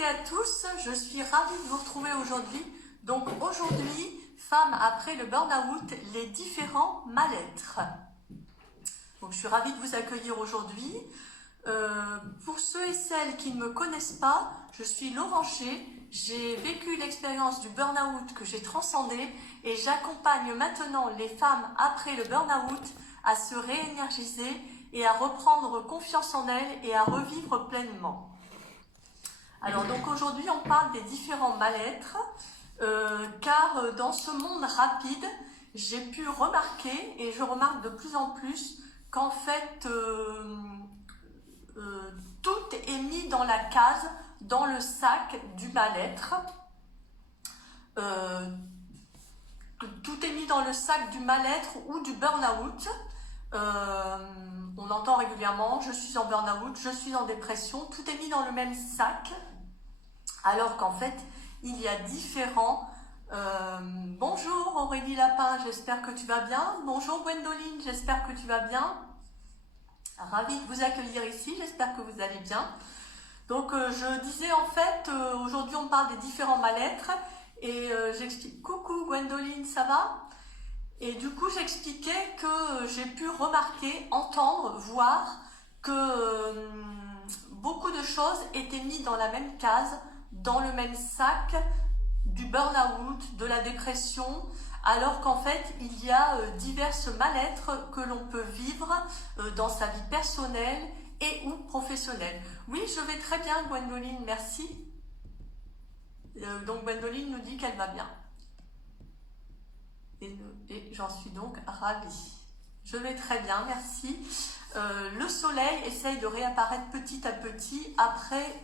et à tous, je suis ravie de vous retrouver aujourd'hui. Donc aujourd'hui, femmes après le burn-out, les différents mal-être. Donc je suis ravie de vous accueillir aujourd'hui. Pour ceux et celles qui ne me connaissent pas, je suis Laurent G. J'ai vécu l'expérience du burn-out que j'ai transcendé et j'accompagne maintenant les femmes après le burn-out à se réénergiser et à reprendre confiance en elles et à revivre pleinement. Alors donc aujourd'hui on parle des différents mal-être car dans ce monde rapide j'ai pu remarquer et je remarque de plus en plus qu'en fait tout est mis dans la case, dans le sac du mal-être. Tout est mis dans le sac du mal-être ou du burn-out. On entend régulièrement, je suis en burn-out, je suis en dépression, tout est mis dans le même sac, alors qu'en fait, il y a différents... bonjour Aurélie Lapin, j'espère que tu vas bien. Bonjour Gwendoline, j'espère que tu vas bien. Ravie de vous accueillir ici, j'espère que vous allez bien. Donc je disais en fait, aujourd'hui on parle des différents mal-être et j'explique, coucou Gwendoline, ça va? Et du coup j'expliquais que j'ai pu remarquer, entendre, voir que beaucoup de choses étaient mises dans la même case, dans le même sac du burn-out, de la dépression, alors qu'en fait il y a diverses mal-être que l'on peut vivre dans sa vie personnelle et ou professionnelle. Oui, je vais très bien Gwendoline, merci. Donc Gwendoline nous dit qu'elle va bien. Et j'en suis donc ravie. Je vais très bien, merci. Le soleil essaye de réapparaître petit à petit après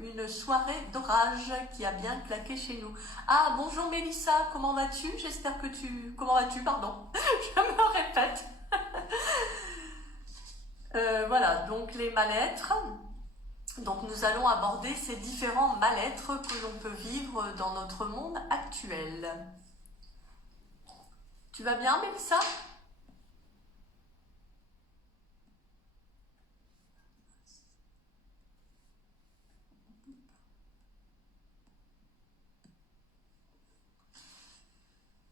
une soirée d'orage qui a bien claqué chez nous. Ah, bonjour Mélissa, comment vas-tu? J'espère que tu... Comment vas-tu, pardon? Je me répète. Voilà, donc les mal-être. Donc nous allons aborder ces différents mal-être que l'on peut vivre dans notre monde actuel. Tu vas bien, Mélissa?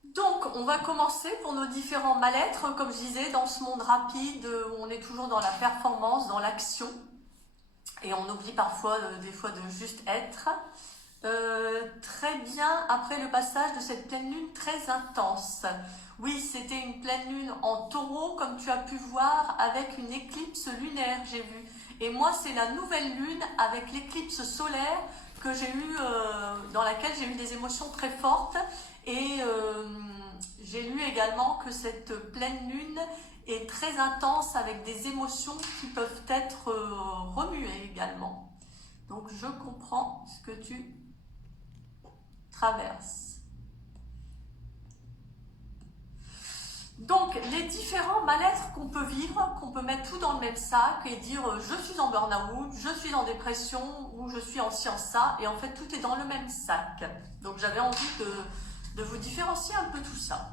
Donc, on va commencer pour nos différents mal-être, comme je disais, dans ce monde rapide où on est toujours dans la performance, dans l'action, et on oublie parfois, des fois, de juste être. Très bien, après le passage de cette pleine lune très intense. Oui, c'était une pleine lune en taureau, comme tu as pu voir, avec une éclipse lunaire, j'ai vu. Et moi, c'est la nouvelle lune avec l'éclipse solaire que j'ai eu, dans laquelle j'ai eu des émotions très fortes. Et j'ai lu également que cette pleine lune est très intense avec des émotions qui peuvent être remuées également. Donc je comprends ce que tu traverses. Donc les différents mal-être qu'on peut vivre, qu'on peut mettre tout dans le même sac et dire je suis en burn-out, je suis en dépression ou je suis en ci en ça, et en fait tout est dans le même sac. Donc j'avais envie de vous différencier un peu tout ça.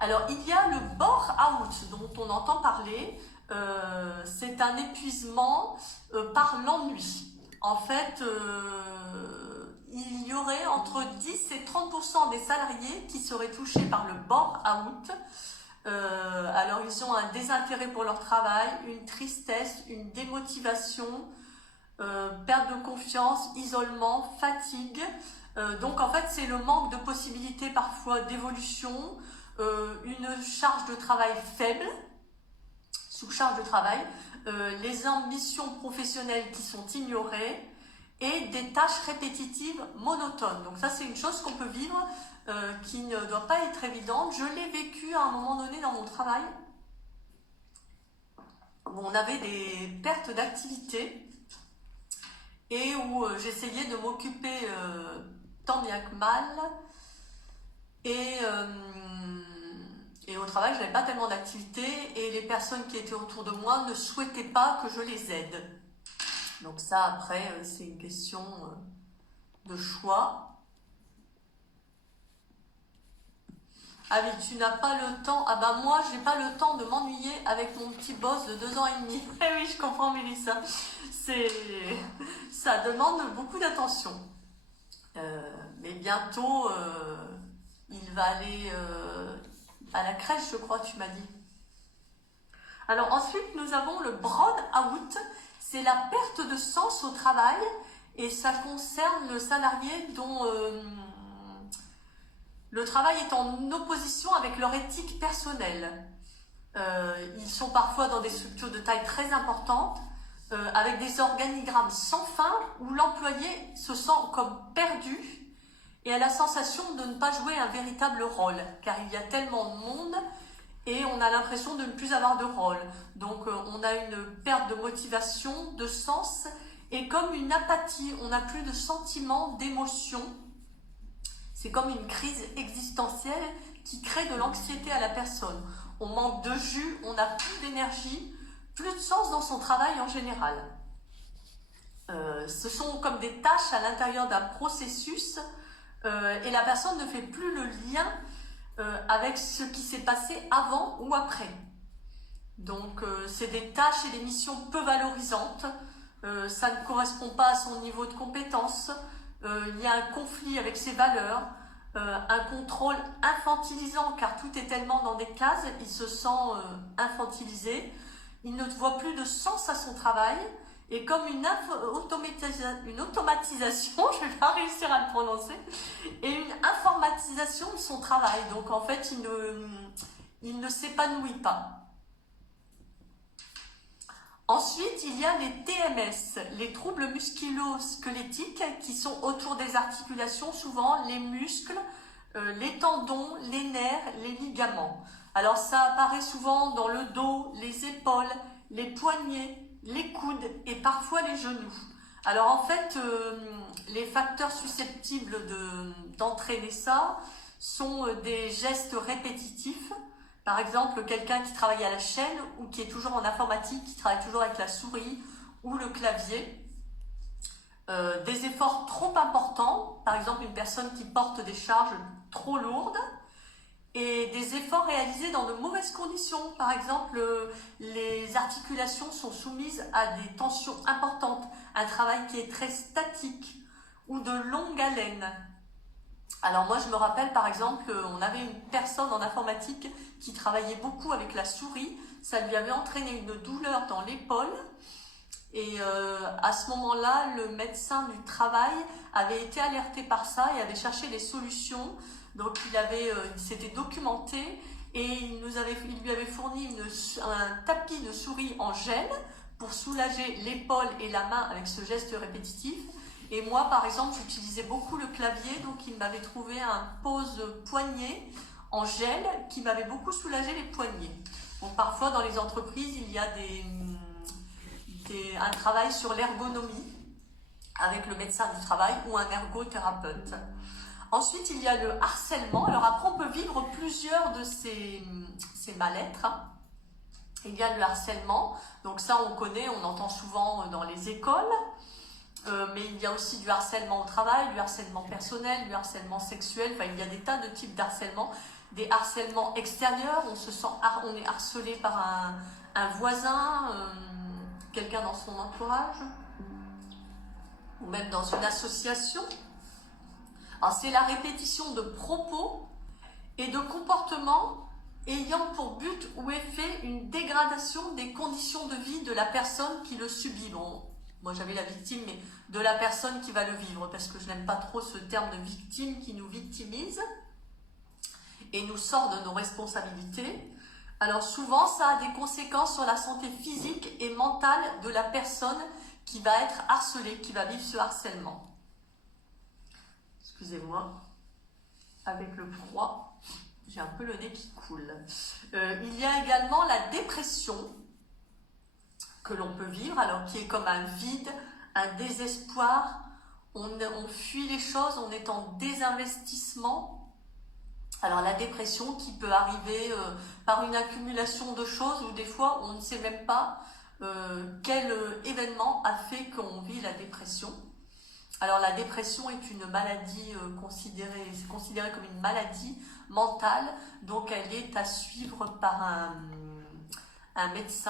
Alors il y a le bore-out dont on entend parler, c'est un épuisement par l'ennui. En fait, il y aurait entre 10 et 30% des salariés qui seraient touchés par le bore-out. Alors ils ont un désintérêt pour leur travail, une tristesse, une démotivation, perte de confiance, isolement, fatigue. Donc en fait c'est le manque de possibilités parfois d'évolution, une charge de travail faible, sous-charge de travail, les ambitions professionnelles qui sont ignorées et des tâches répétitives monotones. Donc ça c'est une chose qu'on peut vivre qui ne doit pas être évidente. Je l'ai vécu à un moment donné dans mon travail où on avait des pertes d'activité et où j'essayais de m'occuper tant bien que mal et au travail, je n'avais pas tellement d'activité et les personnes qui étaient autour de moi ne souhaitaient pas que je les aide. Donc ça, après, c'est une question de choix. Ah oui, tu n'as pas le temps. Ah bah moi, j'ai pas le temps de m'ennuyer avec mon petit boss de 2 ans et demi. Eh oui, je comprends, Mélissa. Ça demande beaucoup d'attention. Mais bientôt, il va aller à la crèche, je crois, tu m'as dit. Alors ensuite, nous avons le burn-out. C'est la perte de sens au travail et ça concerne le salarié dont le travail est en opposition avec leur éthique personnelle. Ils sont parfois dans des structures de taille très importante, avec des organigrammes sans fin, où l'employé se sent comme perdu et a la sensation de ne pas jouer un véritable rôle, car il y a tellement de monde et on a l'impression de ne plus avoir de rôle. Donc on a une perte de motivation, de sens, et comme une apathie, on n'a plus de sentiments, d'émotions. C'est comme une crise existentielle qui crée de l'anxiété à la personne. On manque de jus, on n'a plus d'énergie, plus de sens dans son travail en général. Ce sont comme des tâches à l'intérieur d'un processus et la personne ne fait plus le lien avec ce qui s'est passé avant ou après. Donc c'est des tâches et des missions peu valorisantes, ça ne correspond pas à son niveau de compétence, il y a un conflit avec ses valeurs, un contrôle infantilisant car tout est tellement dans des cases, il se sent infantilisé, il ne voit plus de sens à son travail et comme une automatisation, je ne vais pas réussir à le prononcer, et une informatisation de son travail. Donc en fait, il ne s'épanouit pas. Ensuite, il y a les TMS, les troubles musculo-squelettiques qui sont autour des articulations, souvent les muscles, les tendons, les nerfs, les ligaments. Alors ça apparaît souvent dans le dos, les épaules, les poignets, les coudes et parfois les genoux. Alors en fait, les facteurs susceptibles d'entraîner ça sont des gestes répétitifs. Par exemple, quelqu'un qui travaille à la chaîne ou qui est toujours en informatique, qui travaille toujours avec la souris ou le clavier. Des efforts trop importants, par exemple une personne qui porte des charges trop lourdes et des efforts réalisés dans de mauvaises conditions. Par exemple, les articulations sont soumises à des tensions importantes, un travail qui est très statique ou de longue haleine. Alors moi je me rappelle par exemple, on avait une personne en informatique qui travaillait beaucoup avec la souris, ça lui avait entraîné une douleur dans l'épaule et à ce moment-là le médecin du travail avait été alerté par ça et avait cherché des solutions, donc il s'était documenté et il lui avait fourni un tapis de souris en gel pour soulager l'épaule et la main avec ce geste répétitif. Et moi, par exemple, j'utilisais beaucoup le clavier, donc il m'avait trouvé un pose-poignet en gel qui m'avait beaucoup soulagé les poignets. Donc parfois, dans les entreprises, il y a un travail sur l'ergonomie avec le médecin du travail ou un ergothérapeute. Ensuite, il y a le harcèlement. Alors après, on peut vivre plusieurs de ces mal-être. Il y a le harcèlement, donc ça on connaît, on entend souvent dans les écoles. Mais il y a aussi du harcèlement au travail, du harcèlement personnel, du harcèlement sexuel, enfin il y a des tas de types d'harcèlement, des harcèlements extérieurs, on est harcelé par un voisin, quelqu'un dans son entourage, ou même dans une association. Alors c'est la répétition de propos et de comportements ayant pour but ou effet une dégradation des conditions de vie de la personne qui le subit. Bon, moi j'avais la victime, mais de la personne qui va le vivre, parce que je n'aime pas trop ce terme de victime qui nous victimise et nous sort de nos responsabilités. Alors souvent ça a des conséquences sur la santé physique et mentale de la personne qui va être harcelée, qui va vivre ce harcèlement. Excusez-moi, avec le froid, j'ai un peu le nez qui coule. Il y a également la dépression que l'on peut vivre, alors qui est comme un vide, un désespoir, on fuit les choses, on est en désinvestissement. Alors la dépression qui peut arriver par une accumulation de choses où des fois on ne sait même pas quel événement a fait qu'on vit la dépression. Alors la dépression est une maladie c'est considéré comme une maladie mentale, donc elle est à suivre par un médecin